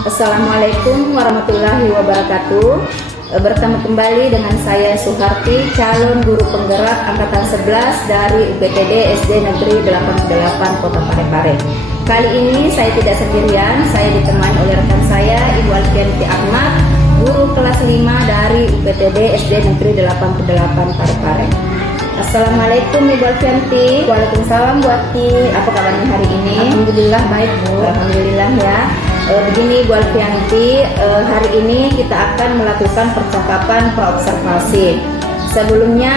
Assalamualaikum warahmatullahi wabarakatuh. Bertemu kembali dengan saya Suharti, calon guru penggerak angkatan 11 dari UPTD SD Negeri 88 Kota Parepare. Kali ini saya tidak sendirian, saya ditemani oleh rekan saya Ibu Alfianti Ahmad, guru kelas 5 dari UPTD SD Negeri 88 Parepare. Assalamualaikum Ibu Alfianti. Waalaikumsalam Bu Ati. Apa kabarnya hari ini? Alhamdulillah baik Bu. Alhamdulillah ya. Begini Bu Alfianti, hari ini kita akan melakukan percakapan praobservasi. Sebelumnya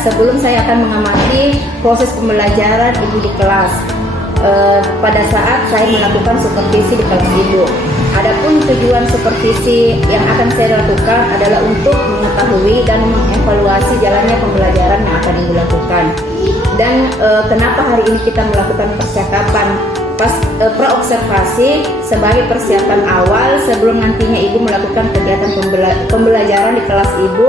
sebelum saya akan mengamati proses pembelajaran Ibu di kelas. Pada saat saya melakukan supervisi di kelas Ibu. Adapun tujuan supervisi yang akan saya lakukan adalah untuk mengetahui dan mengevaluasi jalannya pembelajaran yang akan Ibu lakukan. Dan kenapa hari ini kita melakukan percakapan praobservasi sebagai persiapan awal sebelum nantinya Ibu melakukan kegiatan pembelajaran di kelas Ibu,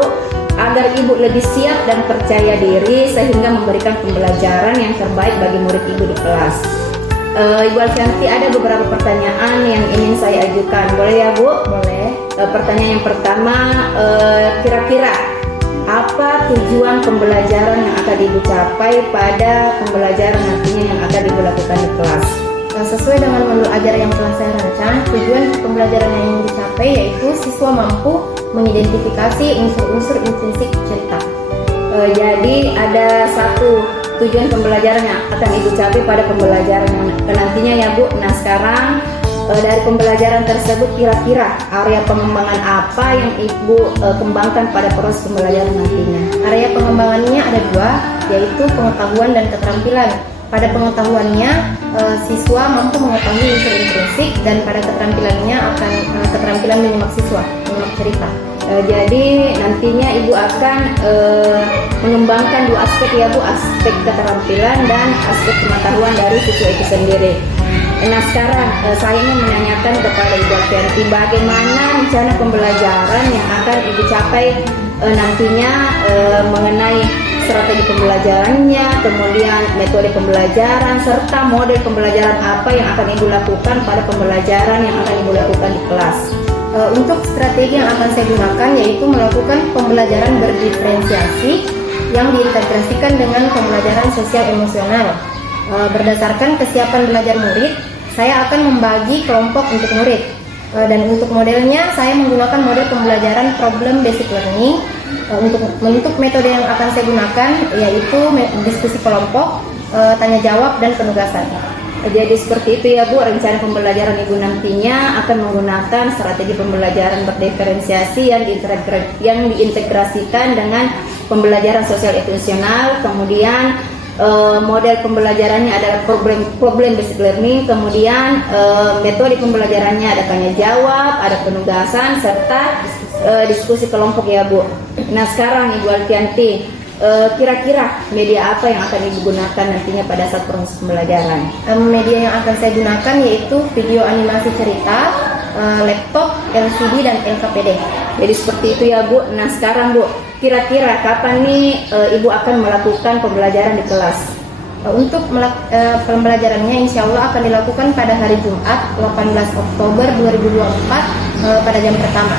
agar Ibu lebih siap dan percaya diri sehingga memberikan pembelajaran yang terbaik bagi murid Ibu di kelas. Ibu Alfianti, ada beberapa pertanyaan yang ingin saya ajukan. Boleh ya Bu? Boleh. Pertanyaan yang pertama, kira-kira apa tujuan pembelajaran yang akan Ibu capai pada pembelajaran nantinya yang akan Ibu lakukan di kelas? Sesuai dengan manual ajar yang telah saya rancang, tujuan pembelajaran yang ingin dicapai yaitu siswa mampu mengidentifikasi unsur-unsur intrinsik cerita. Jadi ada satu tujuan pembelajaran yang akan Ibu capai pada pembelajaran yang nantinya ya Bu. Nah sekarang dari pembelajaran tersebut kira-kira area pengembangan apa yang Ibu kembangkan pada proses pembelajaran nantinya? Area pengembangannya ada dua, yaitu pengetahuan dan keterampilan. Pada pengetahuannya, siswa mampu mengetahui unsur intrinsik, dan pada keterampilannya akan keterampilan menyimak siswa, menyimak cerita. Jadi nantinya Ibu akan mengembangkan dua aspek ya Bu, aspek keterampilan dan aspek pengetahuan dari siswa itu sendiri. Nah sekarang saya ingin menanyakan kepada Ibu Alfianti, bagaimana rencana pembelajaran yang akan Ibu capai nantinya mengenai strategi pembelajarannya, kemudian metode pembelajaran, serta model pembelajaran apa yang akan Ibu lakukan pada pembelajaran yang akan Ibu lakukan di kelas. Untuk strategi yang akan saya gunakan yaitu melakukan pembelajaran berdiferensiasi yang diintegrasikan dengan pembelajaran sosial emosional. Berdasarkan kesiapan belajar murid, saya akan membagi kelompok untuk murid. Dan untuk modelnya saya menggunakan model pembelajaran problem basic learning. Untuk metode yang akan saya gunakan yaitu diskusi kelompok, tanya jawab, dan penugasan. Jadi seperti itu ya Bu, rencana pembelajaran Ibu nantinya akan menggunakan strategi pembelajaran berdiferensiasi yang diintegrasikan dengan pembelajaran sosial emosional. Kemudian model pembelajarannya adalah problem basic learning. Kemudian metode pembelajarannya ada tanya jawab, ada penugasan, serta diskusi kelompok ya Bu. Nah sekarang Ibu Alfianti, kira-kira media apa yang akan Ibu gunakan nantinya pada saat proses pembelajaran? Media yang akan saya gunakan yaitu video animasi cerita, laptop, LCD, dan LKPD. Jadi seperti itu ya Bu. Nah sekarang Bu, kira-kira kapan nih Ibu akan melakukan pembelajaran di kelas? Untuk pembelajarannya insya Allah akan dilakukan pada hari Jumat 18 Oktober 2024 pada jam pertama.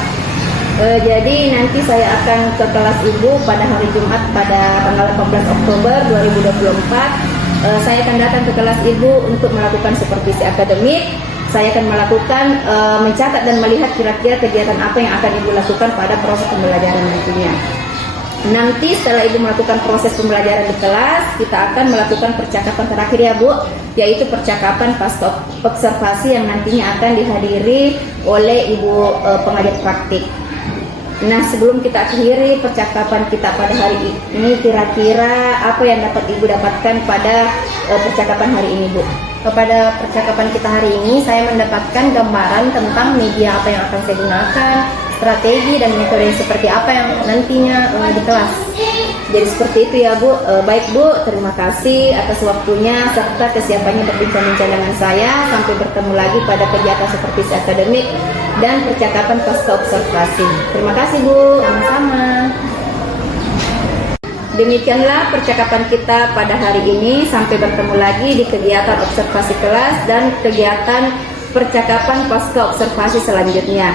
Jadi nanti saya akan ke kelas Ibu pada hari Jumat pada tanggal 18 Oktober 2024. Saya akan datang ke kelas Ibu untuk melakukan supervisi akademik. Saya akan melakukan mencatat dan melihat kira-kira kegiatan apa yang akan Ibu lakukan pada proses pembelajaran nantinya. Nanti setelah Ibu melakukan proses pembelajaran di kelas, kita akan melakukan percakapan terakhir ya Bu, yaitu percakapan pasca observasi yang nantinya akan dihadiri oleh Ibu pengajar praktik. Nah sebelum kita akhiri percakapan kita pada hari ini, kira-kira apa yang dapat Ibu dapatkan pada percakapan hari ini Bu? Pada percakapan kita hari ini saya mendapatkan gambaran tentang media apa yang akan saya gunakan, strategi dan metode seperti apa yang nantinya di kelas. Jadi seperti itu ya Bu. Baik Bu, terima kasih atas waktunya serta kesiapannya berbincang-bincang dengan saya. Sampai bertemu lagi pada kegiatan supervisi akademik dan percakapan pasca observasi. Terima kasih Bu. Sama-sama. Demikianlah percakapan kita pada hari ini. Sampai bertemu lagi di kegiatan observasi kelas dan kegiatan percakapan pasca observasi selanjutnya.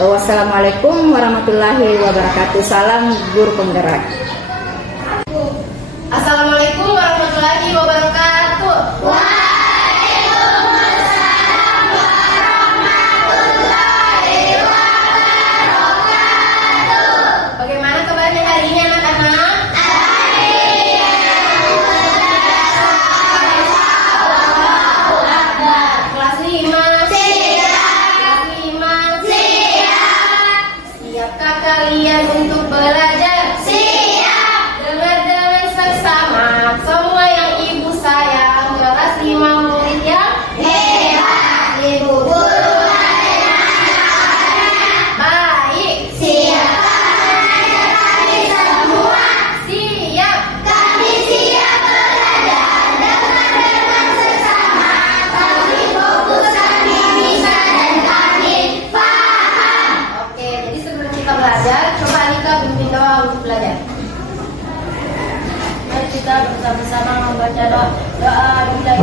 Wassalamualaikum warahmatullahi wabarakatuh. Salam guru penggerak. Assalamualaikum warahmatullahi wabarakatuh. Bagaimana kabarnya hari ini anak-anak? Kelas 5. Kelas 5. Siapkah kalian untuk belajar? Dengar dengan seksama semua yang ibu sayang. Kelas 5 murid yang hebat. Ibu guru baik. Siap. Kami siap belajar. Dengar dengan seksama. Kami fokus, kami bisa, dan kami paham. Oke, jadi sebelum kita belajar, coba Alika pimpin doa untuk belajar. Mari kita bersama-sama membaca doa dimulai.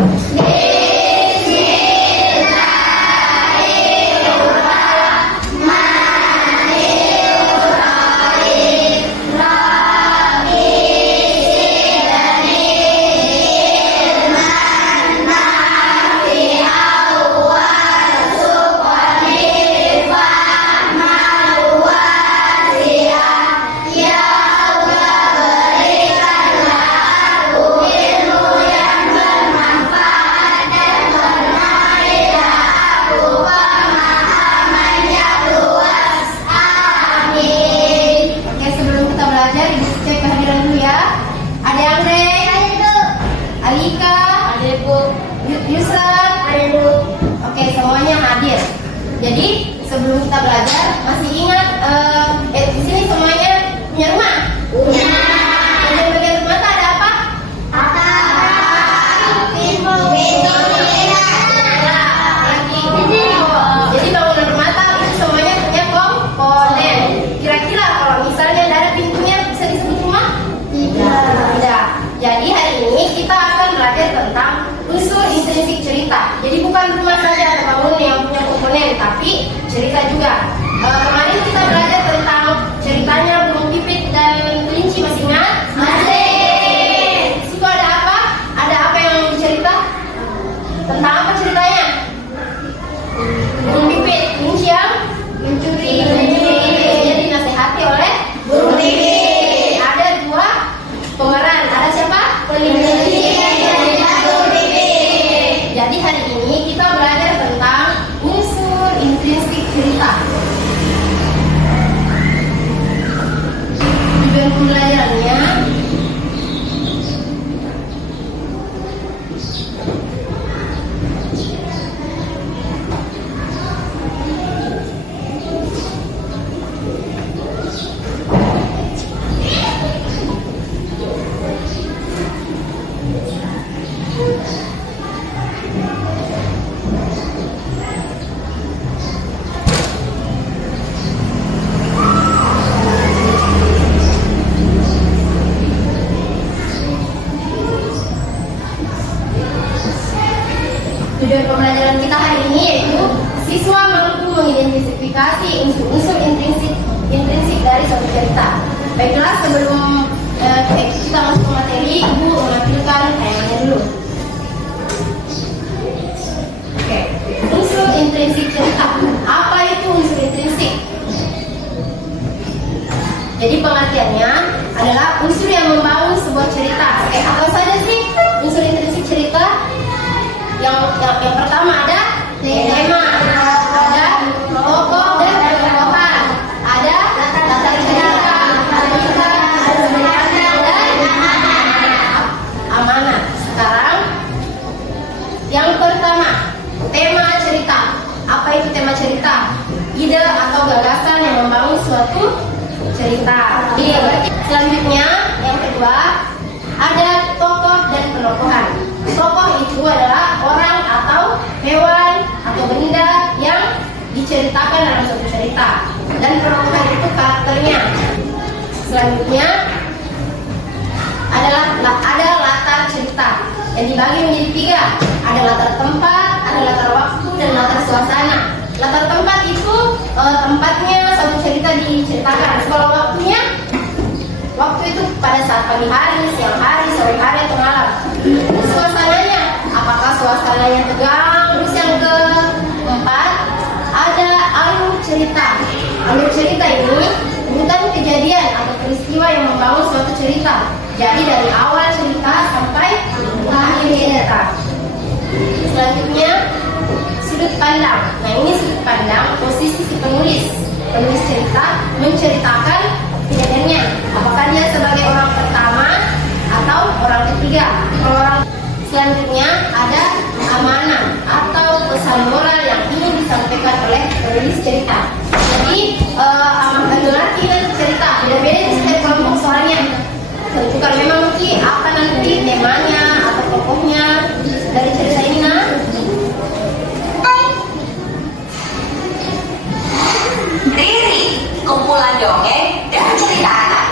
Oke, sebelum kita belajar, ibu cek kehadiran dulu ya. Ada Andre, Alika, ada Ibu Yusra, ada Ibu. Oke, semuanya hadir. Jadi sebelum kita belajar, masih ingat di sini semuanya punya rumah? Punya. Bagian rumah tak ada apa? Jadi bangunan rumah tak itu semuanya punya komponen. Kira-kira kalau misalnya tidak ada pintunya bisa disebut rumah? Tidak. Jadi hari ini kita akan belajar tentang unsur intrinsik cerita. Jadi bukan rumah saja atau bangunan yang punya komponen, tapi cerita juga. Kemarin kita belajar tentang ceritanya burung pipit dan kelinci, masih ingat? Masih. Di situ ada apa? Ada apa yang dicerita? Tentang apa ceritanya? Burung pipit, kelinci yang mencuri. Jadi nasihati oleh burung pipit. Ada dua pemeran. Ada siapa? Kelinci. Jadi hari ini kita belajar tentang unsur intrinsik cerita. Tujuan pembelajarannya tujuan pembelajaran kita hari ini yaitu siswa mampu mengidentifikasi unsur-unsur intrinsik dari suatu cerita. Baiklah, sebelum kita masuk ke materi, Ibu menampilkan tayangannya dulu. Oke, unsur intrinsik cerita. Apa itu unsur intrinsik? Jadi pengertiannya adalah unsur yang membangun sebuah cerita. Oke, apa saja sih unsur intrinsik cerita? Yang pertama ada tema, ada tokoh dan tokohan, ada latar cerita, dan amanat. Sekarang yang pertama, tema cerita. Apa itu tema cerita? Ide atau gagasan yang membangun suatu cerita. Selanjutnya, yang kedua, ada tokoh dan penokohan. Tokoh itu adalah orang atau hewan atau benda yang diceritakan dalam suatu cerita, dan penokohan itu karakternya. Selanjutnya ada latar cerita yang dibagi menjadi tiga. Ada latar tempat, ada latar waktu, dan latar suasana. tempatnya suatu cerita diceritakan. Kalau waktunya, waktu itu pada saat pagi hari, siang hari, sore hari, atau malam. Suasananya, apakah suasananya tegang? Terus yang keempat, ada alur cerita. Alur cerita ini bukan kejadian atau peristiwa yang membangun suatu cerita. Jadi dari awal cerita sampai akhir cerita. Selanjutnya, sudut pandang. Nah, ini sudut pandang posisi si penulis. Penulis cerita menceritakan kejadiannya. Apakah dia sebagai orang pertama atau orang ketiga? Selanjutnya ada amanah atau pesan moral yang ingin disampaikan oleh penulis cerita. Jadi nanti cerita beda-beda di setiap kelompok suaranya. Tentukan memang apa nanti temanya atau tokohnya dari cerita ini. Riri, kumpulan dongeng dan cerita anak.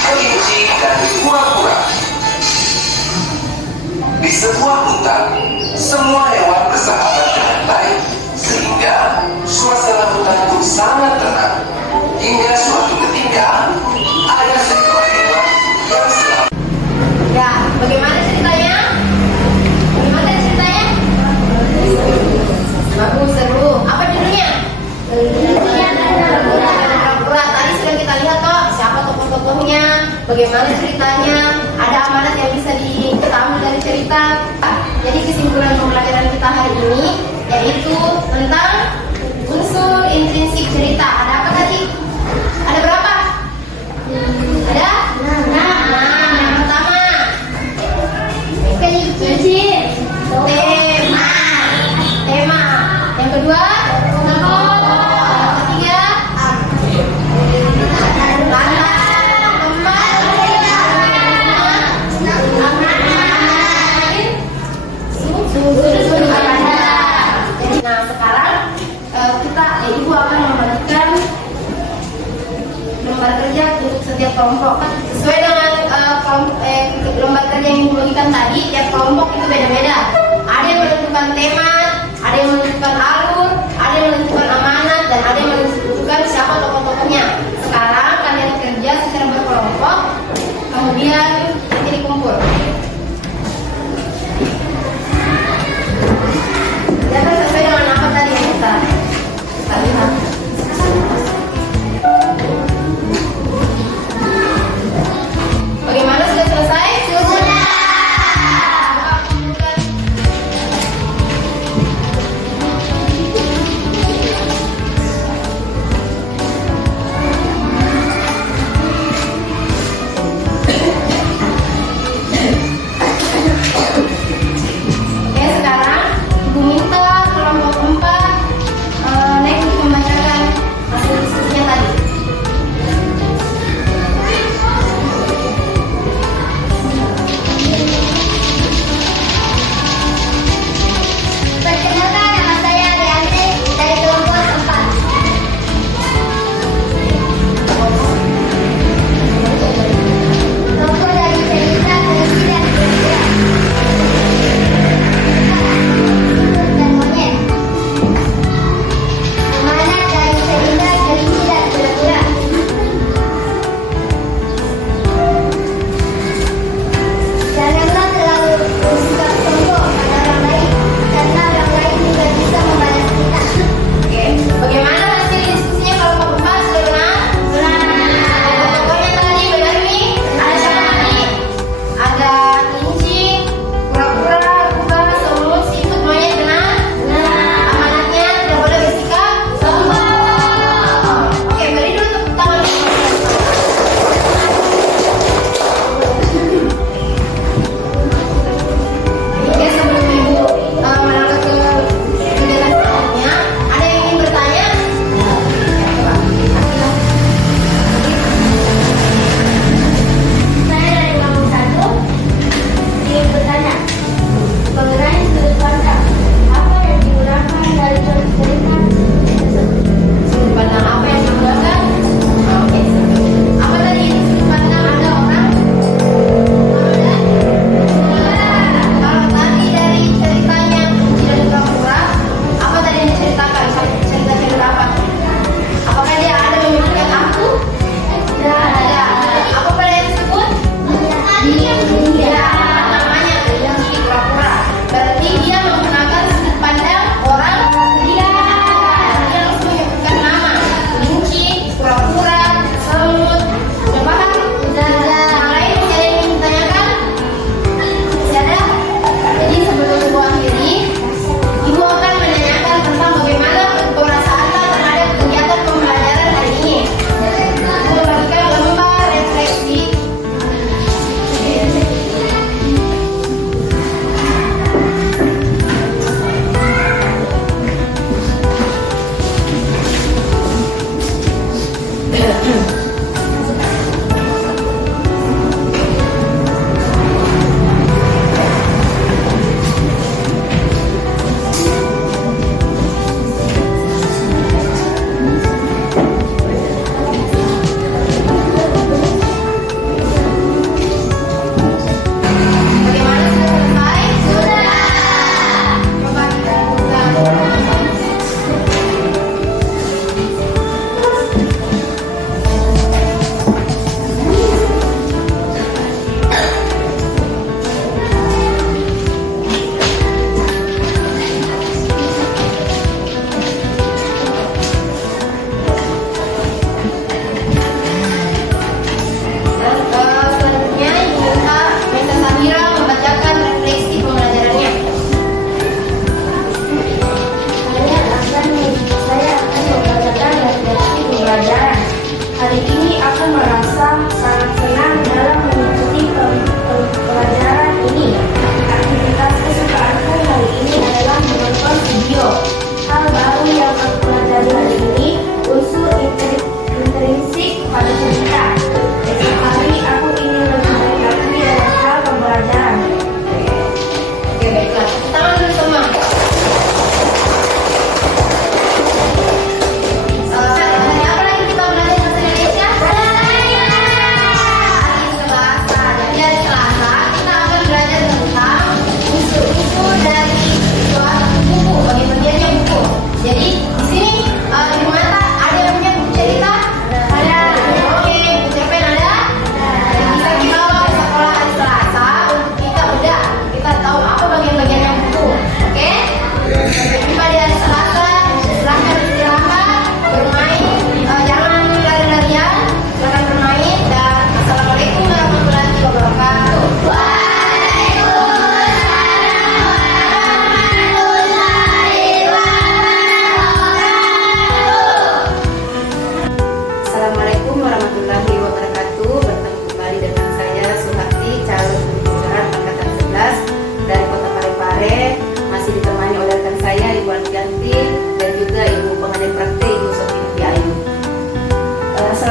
Kelinci dan kura-kura. Di sebuah hutan, semua hewan bersahabat dengan baik, sehingga suasana hutan itu sangat tenang. Hingga suatu ketika, ada seekor hewan yang sedang. Ya, bagaimana ceritanya? Bagaimana ceritanya? Bagus, seru. Apa judulnya? Kura-kura. Tadi sudah kita lihat kok siapa tokoh-tokohnya, bagaimana ceritanya, ada amanat yang bisa diambil dari cerita. Jadi kesimpulan pembelajaran kita hari ini yaitu tentang unsur intrinsik cerita. Ada apa tadi? Ada berapa? Ada? Yang pertama, tema. Yang kedua, yang ketiga, nah sekarang ibu akan membagikan lembar kerja untuk setiap kelompok sesuai dengan lembar kerja yang dibagikan tadi. Tiap kelompok itu beda-beda. Ada yang menentukan tema, ada yang menentukan alur, ada yang menentukan amanat, dan ada yang menentukan siapa tokoh-tokohnya. Sekarang kalian kerja secara berkelompok, kemudian nanti dikumpul. Ya kan sesuai dengan apa tadi yang kita lihat. Bagaimana, sudah selesai? Sudah.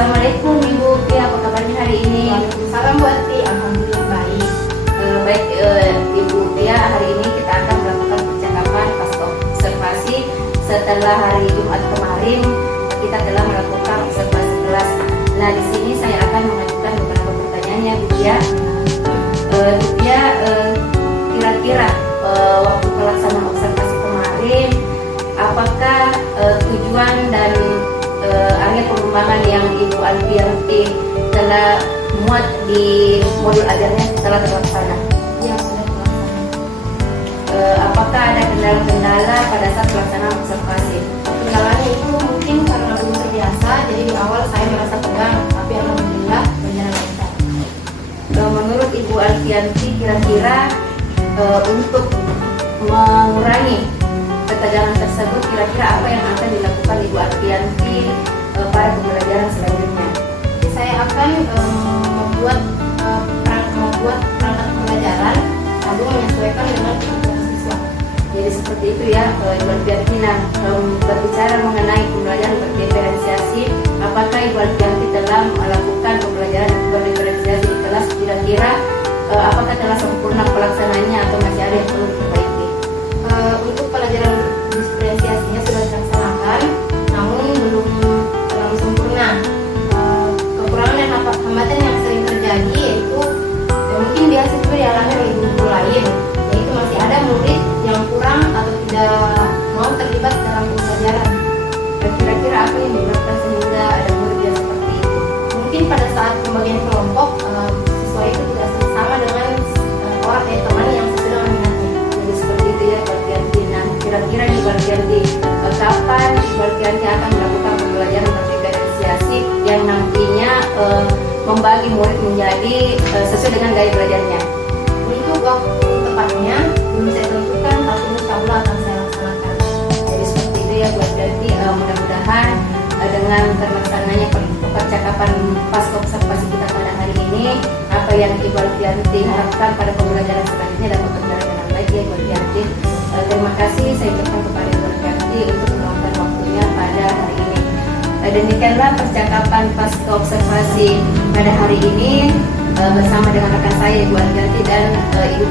Assalamualaikum Ibu Tia, apa kabarnya hari ini? Waalaikumsalam Bu Ati, alhamdulillah baik. Baik Ibu Tia, hari ini kita akan melakukan percakapan pasca observasi setelah hari Jumat kemarin kita telah melakukan observasi kelas. Nah, di sini saya akan mengajukan beberapa pertanyaan ya Bu Tia. Bu Tia, kira-kira waktu pelaksanaan observasi kemarin, apakah tujuan dan area pengembangan yang Ibu Alfianti telah muat di modul ajarnya telah terlaksana? Ya, sudah terlaksana. Apakah ada kendala-kendala pada saat pelaksanaan observasi? Kendalanya itu mungkin karena belum terbiasa, jadi di awal saya merasa tegang, tapi alhamdulillah berjalan lancar. Menurut Ibu Alfianti, kira-kira untuk mengurangi ketegangan tersebut, kira-kira apa yang akan dilakukan Ibu Alfianti pada pembelajaran selanjutnya? Saya akan membuat perangkat pembelajaran lalu menyesuaikan dengan kebutuhan siswa. Jadi seperti itu ya Ibu Alfianti. Nah, berbicara mengenai pembelajaran berdiferensiasi, apakah Ibu Alfianti telah melakukan pembelajaran berdiferensiasi di kelas? Kira-kira apakah telah sempurna pelaksanaannya atau masih ada yang perlu diperbaiki? Untuk pelajaran diferensiasinya sudah dilaksanakan, namun belum terlalu sempurna. Kekurangan dan hambatan yang sering terjadi yaitu mungkin biasa juga dialami oleh guru lain, yaitu masih ada murid yang kurang atau tidak mau terlibat dalam pembelajaran. Kira-kira apa yang menyebabkan sehingga ada murid yang seperti itu? Mungkin pada saat pembagian kelompok siswa itu tidak sama dengan orang teman yang sesuai dengan minatnya. Jadi seperti itu ya Ibu Alfianti. Nah, kira-kira Ibu Alfianti, kapan Ibu Alfianti akan melakukan pembelajaran berdiferensiasi yang nantinya membagi murid menjadi sesuai dengan gaya belajarnya? Untuk waktu tepatnya belum saya tentukan, tapi insya Allah akan saya laksanakan. Jadi seperti itu ya Bu Alfianti. Mudah-mudahan dengan terlaksananya percakapan pasca observasi kita pada hari ini, apa yang Ibu Alfianti harapkan pada pembelajaran selanjutnya dapat berjalan dengan baik ya Ibu Alfianti. Terima kasih saya ucapkan kepada Ibu Alfianti untuk meluangkan waktunya pada hari ini. Demikianlah percakapan pasca observasi pada hari ini bersama dengan rekan saya Ibu Alfianti dan Ibu